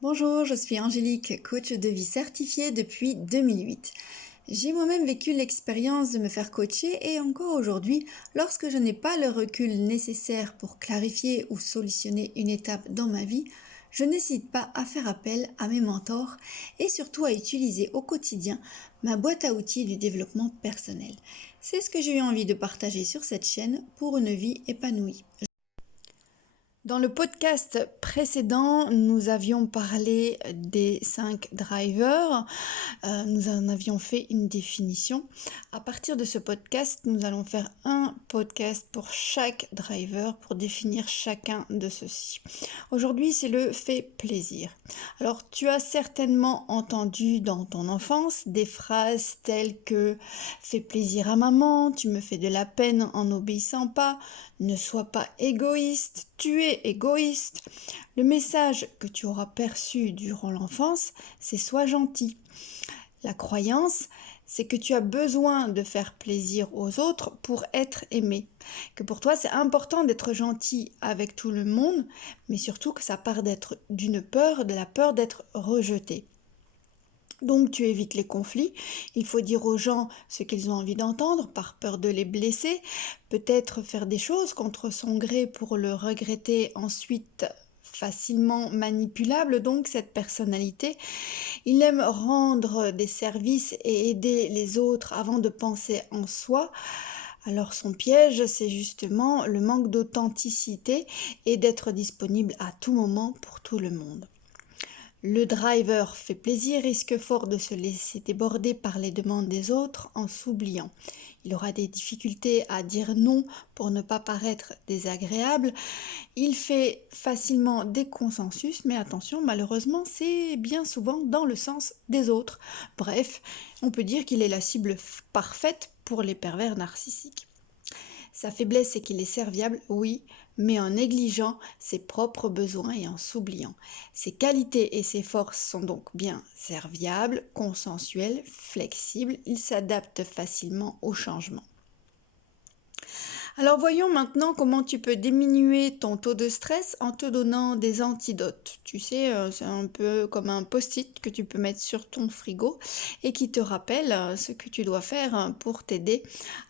Bonjour, je suis Angélique, coach de vie certifiée depuis 2008. J'ai moi-même vécu l'expérience de me faire coacher et encore aujourd'hui, lorsque je n'ai pas le recul nécessaire pour clarifier ou solutionner une étape dans ma vie, je n'hésite pas à faire appel à mes mentors et surtout à utiliser au quotidien ma boîte à outils du développement personnel. C'est ce que j'ai eu envie de partager sur cette chaîne pour une vie épanouie. Dans le podcast précédent, nous avions parlé des 5 drivers. Nous en avions fait une définition. À partir de ce podcast, nous allons faire un podcast pour chaque driver pour définir chacun de ceux-ci. Aujourd'hui, c'est le fait plaisir. Alors, tu as certainement entendu dans ton enfance des phrases telles que fais plaisir à maman, tu me fais de la peine en n'obéissant pas, ne sois pas égoïste, tu es égoïste. Le message que tu auras perçu durant l'enfance, c'est sois gentil. La croyance, c'est que tu as besoin de faire plaisir aux autres pour être aimé. Que pour toi, c'est important d'être gentil avec tout le monde, mais surtout que ça part d'une peur, de la peur d'être rejeté. Donc tu évites les conflits, il faut dire aux gens ce qu'ils ont envie d'entendre par peur de les blesser, peut-être faire des choses contre son gré pour le regretter ensuite facilement manipulable, donc cette personnalité. Il aime rendre des services et aider les autres avant de penser en soi. Alors son piège, c'est justement le manque d'authenticité et d'être disponible à tout moment pour tout le monde. Le driver fait plaisir risque fort de se laisser déborder par les demandes des autres en s'oubliant. Il aura des difficultés à dire non pour ne pas paraître désagréable. Il fait facilement des consensus, mais attention, malheureusement, c'est bien souvent dans le sens des autres. Bref, on peut dire qu'il est la cible parfaite pour les pervers narcissiques. Sa faiblesse, c'est qu'il est serviable, oui, mais en négligeant ses propres besoins et en s'oubliant. Ses qualités et ses forces sont donc bien serviables, consensuelles, flexibles, il s'adapte facilement au changement. Alors voyons maintenant comment tu peux diminuer ton taux de stress en te donnant des antidotes. Tu sais, c'est un peu comme un post-it que tu peux mettre sur ton frigo et qui te rappelle ce que tu dois faire pour t'aider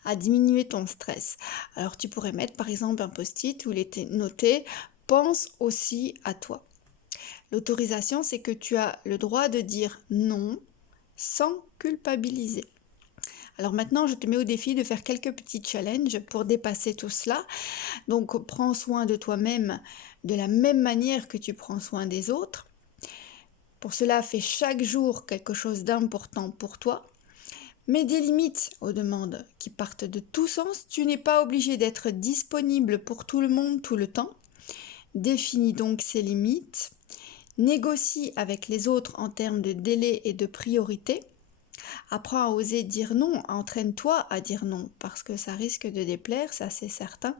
à diminuer ton stress. Alors tu pourrais mettre par exemple un post-it où il était noté « Pense aussi à toi ». L'autorisation, c'est que tu as le droit de dire non sans culpabiliser. Alors maintenant, je te mets au défi de faire quelques petits challenges pour dépasser tout cela. Donc, prends soin de toi-même de la même manière que tu prends soin des autres. Pour cela, fais chaque jour quelque chose d'important pour toi. Mets des limites aux demandes qui partent de tout sens. Tu n'es pas obligé d'être disponible pour tout le monde tout le temps. Définis donc ces limites. Négocie avec les autres en termes de délai et de priorité. Apprends à oser dire non, entraîne-toi à dire non, parce que ça risque de déplaire, ça c'est certain,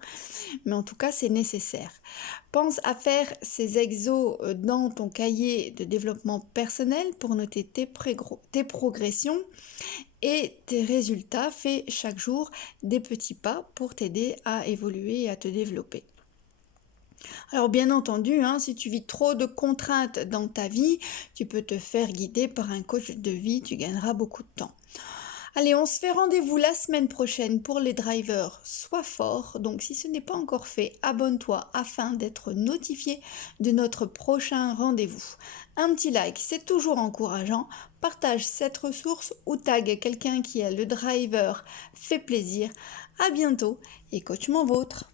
mais en tout cas c'est nécessaire. Pense à faire ces exos dans ton cahier de développement personnel pour noter tes progressions et tes résultats. Fais chaque jour des petits pas pour t'aider à évoluer et à te développer. Alors bien entendu, si tu vis trop de contraintes dans ta vie, tu peux te faire guider par un coach de vie, tu gagneras beaucoup de temps. Allez, on se fait rendez-vous la semaine prochaine pour les drivers. Sois fort, donc si ce n'est pas encore fait, abonne-toi afin d'être notifié de notre prochain rendez-vous. Un petit like, c'est toujours encourageant. Partage cette ressource ou tag quelqu'un qui a le driver fait plaisir. À bientôt et coach mon vôtre.